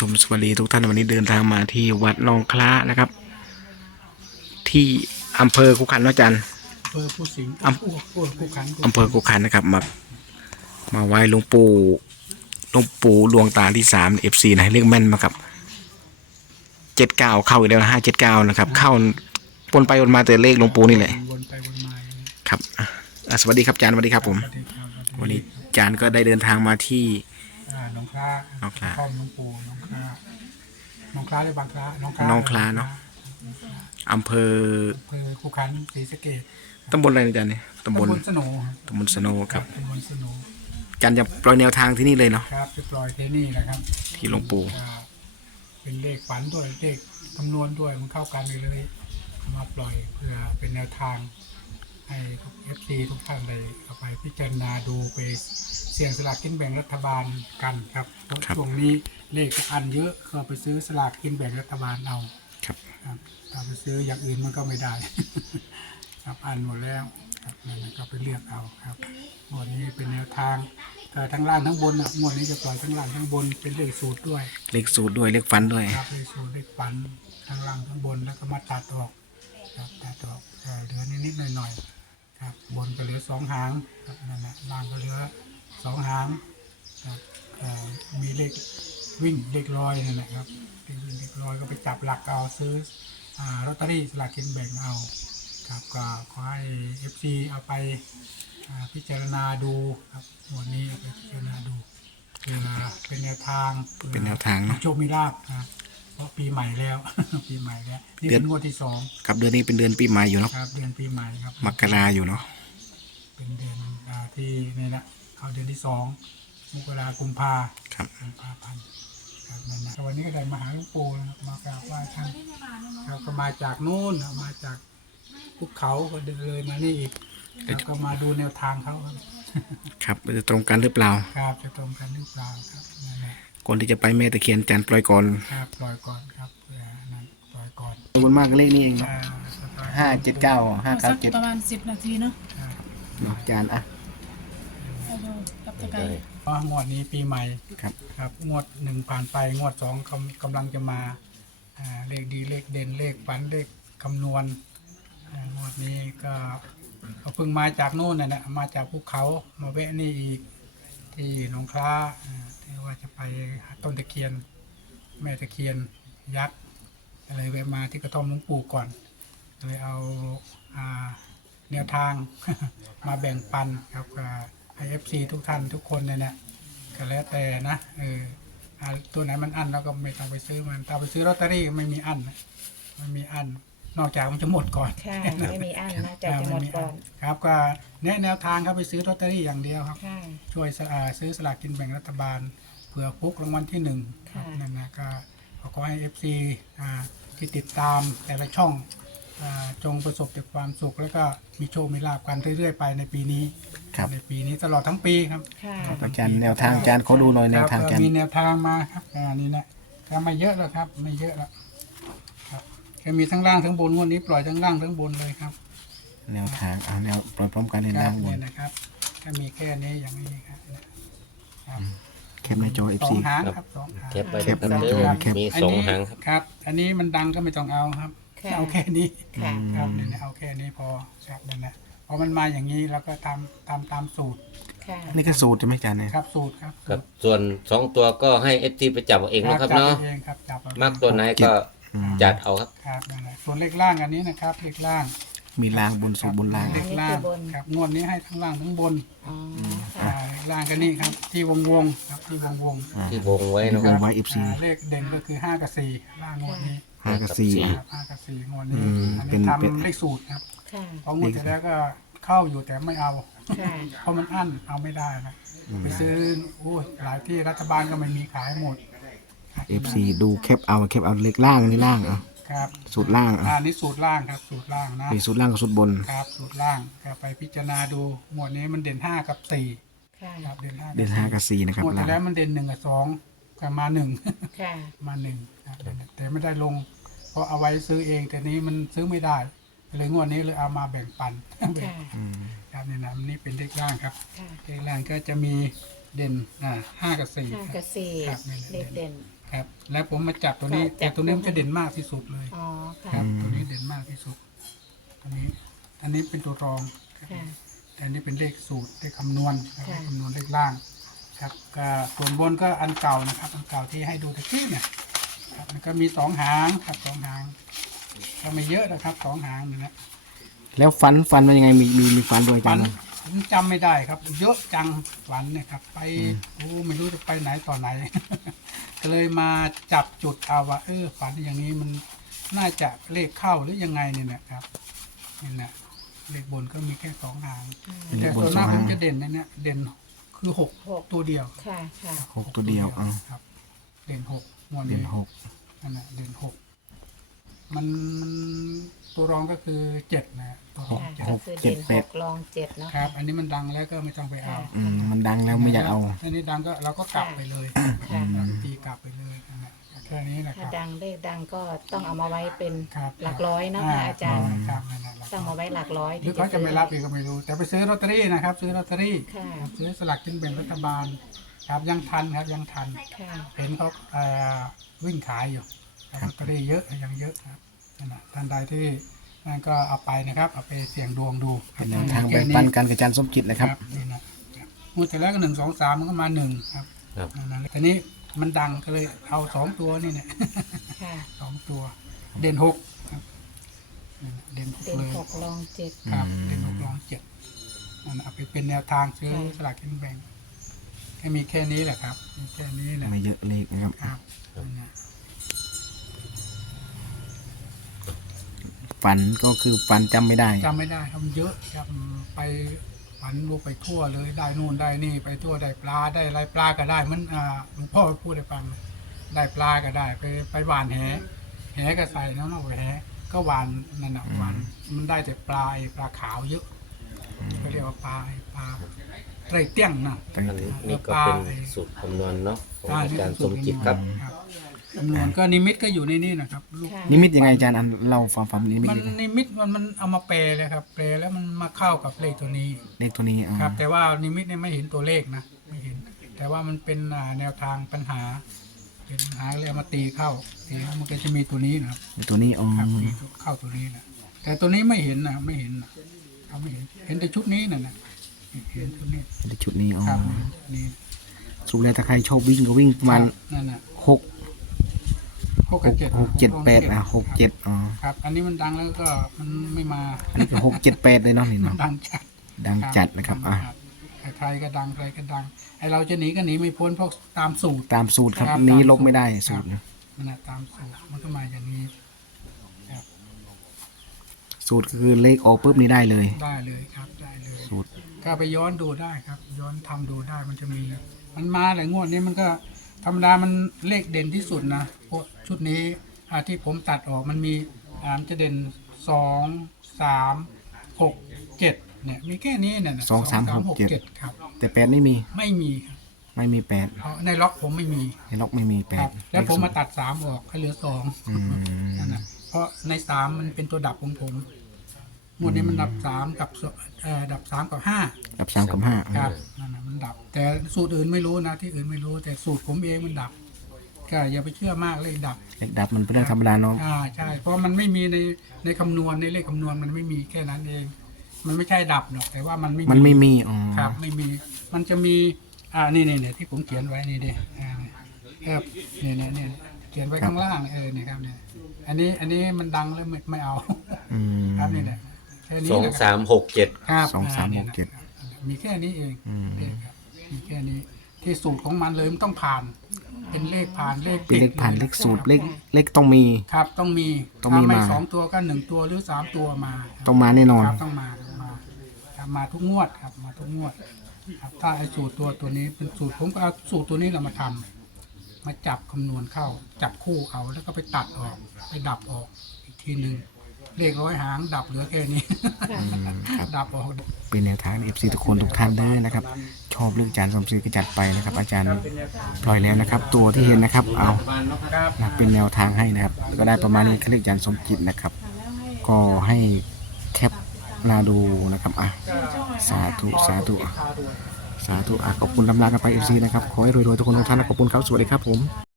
ชมสวัสดีทุกท่านวันนี้เดินทางมาที่วัดหนองคล้านะครับ ที่อำเภอคุขันธ์อาจารย์อำเภอผู้สิงห์ผู้ขันอำเภอคุขันธ์นะครับมาไหว้หลวงปู่ดวงตาที่3 FC นะเรื่องแม่นมากับ79เข้าอีกแล้ว579นะครับเข้าวนไปวนมาแต่เลขหลวงปู่นี่แหละวนไปวนมาครับสวัสดีครับอาจารย์สวัสดีครับผมสวัสดีครับวันนี้อาจารย์ก็ได้เดินทางมาที่หนองคล้าหนองคล้าข้อมหลวงปู่หนองคล้าหรือบางคล้าหนองคล้าหนองคล้าเนาะอำเภออำเภอผู้ขันศรีสะเกษตำบลอะไรนะอาจารย์เนี่ยตำบลสโหนครับตำบลสโนครับตำบลสโหนอาจารย์จะปล่อยแนวทางที่นี่เลยเนาะครับจะปล่อยที่นี่นะครับที่หลวงปู่เป็นเลขฝันด้วยเลขคำนวณด้วยมันเข้ากันเลยเอามาปล่อยเพื่อเป็นแนวทางให้FC ทุกท่านเลยเอาไปพิจารณาดูไปเสี่ยงสลากกินแบ่งรัฐบาลกันครับเพราะช่วงนี้เลขอันเยอะก็ไปซื้อสลากกินแบ่งรัฐบาลเอาครับครับถ้าไปซื้ออย่างอื่นมันก็ไม่ได้ ครับอันหมดแล้วครับนั่นนะก็ไปเลือกเอาครับงวดนี้เป็นแนวทางทั้งล่างทั้งบนงวดนี้จะปล่อยทั้งล่างทั้งบนเป็นเลขสูตรด้วยเลขสูตรด้วยเลขฟันด้วยครับเลขสูตรเลขปันทั้งล่างทั้งบนแล้วก็มาตัดออกครับตัดออกเหลือนิดๆหน่อยๆครับบนก็เหลือ2 หางครับนั่นแหละล่างก็เหลือ2 หางครับมีเลขวิ่งเลขลอยนั่นแหละครับเลขวิ่งเลขลอยก็ไปจับหลักเอาซื้อลอตเตอรี่สลากกินแบ่งเอาครับก็ขอให้ FC เอาไปพิจารณาดูครับวันนี้เอาไปพิจารณาดูเพื่อเป็นแนวทางเป็นแนวทางเนาะโชคมีลาภนะเพราะปีใหม่แล้ว ปีใหม่แล้วนี่เป็นงวดที่2 กับเดือนนี้เป็นเดือนปีใหม่อยู่เนาะครับเดือนปีใหม่ครับมกราอยู่เนาะเป็นเดือนที่นี่แหละเข้าเดือนที่2 มกรากุมภาครับกุมภาพันธ์ครับนั่นนะวันนี้ก็ได้มาหาหลวงปู่นะครับมากราบไหว้ท่านครับก็มาจากนู่นมาจากภูเขาก็เดินเลยมานี่อีกแล้วก็มาดูแนวทางเขาครับครับจะตรงกันหรือเปล่าครับจะตรงกันหรือเปล่าครับนั่นแหละก่อนที่จะไปแม่ตะเคียนอาจารย์ปล่อยก่อนครับปล่อยก่อนครับเพื่อนั้นปล่อยก่อนขอบคุณมากเลขนี้เองเนาะอ่า 579 597 ประมาณ10 นาทีเนาะเนาะอาจารย์เอาดูกับตะไคร้เพราะงวดนี้ปีใหม่ครับครับงวด1ผ่านไปงวด2กำลังจะมาเลขดีเลขเด่นเลขฝันเลขคำนวณงวดนี้ก็เพิ่งมาจากโน่นน่ะนะมาจากภูเขามาแวะนี่อีกที่หนองคล้าที่ว่าจะไปหาต้นตะเคียนแม่ตะเคียนยักษ์อะไรแวะมาที่กระท่อมหลวงปู่ก่อนเลยเอาแนวทาง มาแบ่งปันครับให้ FC ทุกท่านทุกคนเนี่ยก็แล้วแต่นะตัวไหนมันอั้นเราก็ไม่ต้องไปซื้อมันถ้าไปซื้อลอตเตอรี่ไม่มีอั้นนะไม่มีอั้นนอกจากมันจะหมดก่อนค่ะไม่มีอันนะจะหมดก่อนครับก็แนวทางครับไปซื้อลอตเตอรี่อย่างเดียวครับค่ะช่วยซื้อสลากกินแบ่งรัฐบาลเผื่อพุกรางวัลที่1ครับค่ะนั่นนะก็ขอให้ FC ที่ติดตามแต่ละช่องจงประสบแต่ความสุขแล้วก็มีโชคมีลาภกันเรื่อยๆไปในปีนี้ครับในปีนี้ตลอดทั้งปีครับค่ะอาจารย์แนวทางอาจารย์เขาดูหน่อยแนวทางอาจารย์มีแนวทางมาครับนี่นะก็ไม่เยอะแล้วครับไม่เยอะแล้วครับก็มีทั้งล่างทั้งบนงวดนี้ปล่อยทั้งล่างทั้งบนเลยครับแนวทางเอาแนวปล่อยพร้อมกันในครัล่าบงบเนี่นยนะครับก็มีแค่นี้อย่างนี้ครับแคปในจอสอ FC งหางครับ2 หางแคปไปแคปครับหน้าจอเด้อแคปมี2 หางครับครับ อันนี้มันดังก็ไม่ต้องเอาครับค่ะเอาแค่นี้ค่ะครับเนี่ยเอาแค่นี้พอครับนั่นแหละพอมันมาอย่างนี้แล้วก็ตามสูตรค่ะนี่ก็สูตรใช่ไหมอาจารย์เนี่ยครับสูตรครับครับ ส่วน 2 ตัวก็ให้ FT ไปจับเอาเองนะครับจับเนาะเองครับจับเอามากตัวไหนก็จัดเอาครับครับนั่นแหละส่วนเลขล่างอันนี้นะครับเลขล่างมีล่างบนสูตรบนล่างเลขล่างอันนี้คือบนครับงวดนี้ให้ทั้งล่างทั้งบนอ๋อค่ะล่างกันนี่ครับที่วงครับที่วงที่วงไว้นี่นะควรับงไว้ FC เลขเด่นก็คือ5 กับ 4ล่างงวดนี้ 5 กับครับ5 กับ 4งวดนี้ อันเป็นี้นทำเลขสูตรครับค่ะเพราะงวดที่แล้วก็เข้าอยู่แต่ไม่เอาค่ะเพราะมันอั้นเอาไม่ได้นะไปซื้อโอ้ยหลายที่รัฐบาลก็ไม่มีขายหมด 4 FC ดูแคปเอาเลขล่างนี่ล่างเอาครับสูตรล่างเอาอันนี้สูตรล่างครับสูตรล่างนะมีสูตรล่างกับสูตรบนครับสูตรล่างก็ไปพิจารณาดูหมวดนี้มันเด่น5 กับ 4 ค่ะครับเด่น5 เดือน5กับ4นะครับหมวดล่าที่งแล้วมันเด่น1 กับ 2ก็มา1 ค่ะมา1ครับแต่ไม่ได้ลง เพราะเอาไว้ซื้อเองแต่นี้มันซื้อไม่ได้เลยงวดนี้เลยเอามาแบ่งปันค่ะครับเนี่ยนะนี่เป็นเลขล่างครับค่ะเลขล่างก็จะมีเด่น5 กับห้า 4 กับสี่ครับนี่แหละเลขเด่นครับ แล้วผมมาจับตัวนี้ค่ะแต่ตัวนี้มันจะเด่นมากที่สุดเลยอ๋อค่ะครับตัวนี้เด่นมากที่สุดตัวนี้อันนี้เป็นตัวรองค่ะแต่อันนี้เป็นเลขสูตรเลขคำนวณครับค่ะเลขคำนวณเลขล่างครับก็ส่วนบนก็อันเก่านะครับ อันเก่าที่ให้ดูตะกี้เนี่ยครับมันก็มีสองหางครับสองหางก็ไม่เยอะนะครับสองหางนี่นะแล้วฟันมันยังไงมีฟันด้วยฝัจ้านผมจำไม่ได้ครับ เยอะจังฝันเนี่ยครับไปโอ้ไม่รู้จะไปไหนต่อไหน ก็เลยมาจับจุดเอาว่าฝันอย่างนี้มันน่าจะเลขเข้าหรือยังไงเนี่ยนะครับนี่นะเลขบนก็มีแค่สองหางเลแต่ขบตันวสหอน้าง ผหาม งจะเด่นในเนี้ยเด่นคือหกหกตัวเดียวค่ะค่ะหกตัวเดียวอ่ะครับ เด่นหกงวดเดือนี้นหกนั่นแหละเด่นหกมันตัวรองก็คือเจ็ดนะตัวรองค่ะเจ็ดก็คือเด่น6รอง7เนาะครับ อันนี้มันดังแล้วก็ไม่ต้องไปเอามันดังแล้วไม่อยากเอาอันนี้ดังก็เราก็กลับไปเลยค่ะเราตีกลับไปเลยนั่นแหละแค่นี้นะคถ้ารับดังเลขดังก็ต้องเอามาไว้เป็นครับหลักร้อยเนาะค่ะอาจารย์ครับนั่นแหละต้องมาไว้หลักร้อยหรือเขาจะไม่รับอีกก็ไม่รู้ แต่ไปซื้อลอตเตอรี่นะครับ ซื้อลอตเตอรี่ค่ะครับซื้อสลากกินแบ่งรัฐบาลครับยังทันครับยังทันค่ะเห็นเขาวิ่งขายอยู่ลอตเตอรี่เยอะยังเยอะครับนั่นแหละท่านใดที่นั่นก็เอาไปนะครับ เอาไปเสี่ยงดวงดูครัเป็บนแนวทางแบ่งปันกันกับอาจารย์สมจิตนะครับนี่นะครับพูดแต่แล้วก็1 2 3มันก็มา1ครับครับนั่นแหละทีนี้มันดังก็เลยเอา2 ตัวนี่เนี่ยค่ะ 2 ตัว เด่น6ครับเด่นเด่น 6เลย 6รอง7 ครับเด่น6รอง7นั่นเอาไปเป็นแนวทางซื้อสลากกินแบ่งให้มีแค่นี้แหละครับมีแค่นี้แหละไม่เยอะเลขนะครับครับนั่นนะฟันก็คือฟันจำไม่ได้จำไม่ได้ครับมันเยอะครับไปฝันลูกไปทั่วเลยได้นู่นได้นี่ไปทั่วได้ปลาได้อะไรปลาก็ได้มันหลวงพ่อพูดให้ฟังได้ปลาก็ได้ไปหวานแหก็ใส่แล้วเนาะแหก็หวานนั่นน่ะหวานมันได้แต่ปลาขาวเยอะก็เรียกว่าปลาไตรเตี้ยงนะอันนี้นี่ก็เป็นสูตรคำนวณเนาะของอาจารย์สมจิตครับจำนวนก็นิมิตก็อยู่ในนี้นะครับลูกค่ะนิมิตยังไงอาจารย์อันเราฟังนิมิตมันยังไงนิมิตมันเอามาแปลเลยครับแปลแล้วมันมาเข้ากับเลขตัวนี้เลขตัวนี้อ๋อครับ แต่ว่านิมิตเนี่ยไม่เห็นตัวเลขนะไม่เห็น แต่ว่ามันเป็นแนวทางปัญหา เป็นปัญหาเลยเอามาตีเข้าตีแล้วมันก็จะมีตัวนี้นะครับตัวนี้อ๋อครับตีเข้าตัวนี้นะแต่ตัวนี้ไม่เห็นนะไม่เห็นนะเขาไม่เห็นเห็นแต่ชุดนี้นะเห็นชุดนี้ในชุดนี้อ๋อครับเห็นชุดนี้สุดแล้วถ้าใครชอบวิ่งก็วิ่งประมาณนั่นน่ะหกหกกับเจ็ด 6 7 8หกเจ็ดอ๋อครับ อันนี้มันดังแล้วก็มันไม่มาอันนี้คือ6 7 8เลยเนาะนี่มันเนาะดังจัดดังจัดนะครับอ่ะใครก็ดังใครก็ดังไอเราจะหนีก็หนีไม่พ้นเพราะตามสูตรตามสูตรครับครับนี้ตามลบไม่ได้สูสูตตรรนะมันนะตามสูตรมันก็มาอย่างนี้ครับสูตรก็คือเลขออกปุ๊บนี้ได้เลยได้เลยครับได้เลยสูตรก็ไปย้อนดูได้ครับ ย้อนทำดูได้มันจะมี มันมาหลายงวดนี้มันก็ธรรมดามันเลขเด่นที่สุดนะพวกชุดนี้ที่ผมตัดออกมันมีมันจะเด่น2 3 6 7เนี่ยมีแค่นี้เนี่ยนะ 2 3 6 7 ครับแต่แปดไม่มีไม่มีครับไม่มีแปดเพราะในล็อกผมไม่มีในล็อกไม่มีแปครัดบแล้วผมมาตัด3ออกให้เหลือ2 อืมนั่นนะเพราะใน3มันเป็นตัวดับของผมงวดนี้มันดับ3กับดับ3กับ5 กับ3กับ5 ครับนั่นนะมันดับ แต่สูตรอื่นไม่รู้นะที่อื่นไม่รู้ แต่สูตรผมเองมันดับก็อย่าไปเชื่อมากเลยดับเลขดับมันเป็นเรื่องธรรมดาเนาะใช่เพราะมันไม่มีในคำนวณในเลขคำนวณมันไม่มีแค่นั้นเอง มันไม่ใช่ดับหรอกแต่ว่ามันไม่มันไม่มีอ๋อครับไม่มีมันจะมีนี่ที่ผมเขียนไว้นี่ดิครับนี่เขียนไว้ข้างล่างนี่ครับเนี่ยอันนี้มันดังแล้วไม่เอาอืมครับนี่แหละแค่นี้สองนะคสารับมหกเจ็ดครับ 2 3 6 7 มีแค่นี้เองอืมเลขครับมีแค่นี้ที่สูตรของมันเลยมันต้องผ่าน เป็นเลขผ่านเลขเป็นเลขผ่านเลขสูตรเลขต้องมีครับต้องมีต้องมีถ้าไม่มา 2 ตัวก็1 ตัวหรือ 3 ตัวมาต้องมาแน่นอนครับต้องมาครับมาทุกงวดครับมาทุกงวดครับถ้าไอ้สูตรตัวนี้เป็นสูตรผมก็เอาสูตรตัวนี้เรามาทำมาจับคำนวณเข้า จับคู่เอาแล้วก็ไปตัดออกไปดับออกอีกทีหนึ่งเลข100 หางดับเหลือแค่นี้ครับดับออกเป็นแนวทาง FC ทุกคนทุกท่านเด้อนะครับ ชอบเรื่องอาจารย์สมศรีก็จัดไปนะครับ อาจารย์ปล่อยแล้วนะครับ ตัวที่เห็นนะครับเอาครับนะเป็นแนวทางให้นะครับ ก็ได้ประมาณนี้คลิกอาจารย์สมจิตนะครับ ก็ให้แคปหน้าดูนะครับอ่ะสาธุสาธุสาธุขอบคุณลำลากันไป FC นะครับขอให้รวยๆทุกคนทุกท่านนะขอบคุณครับสวัสดีครับผม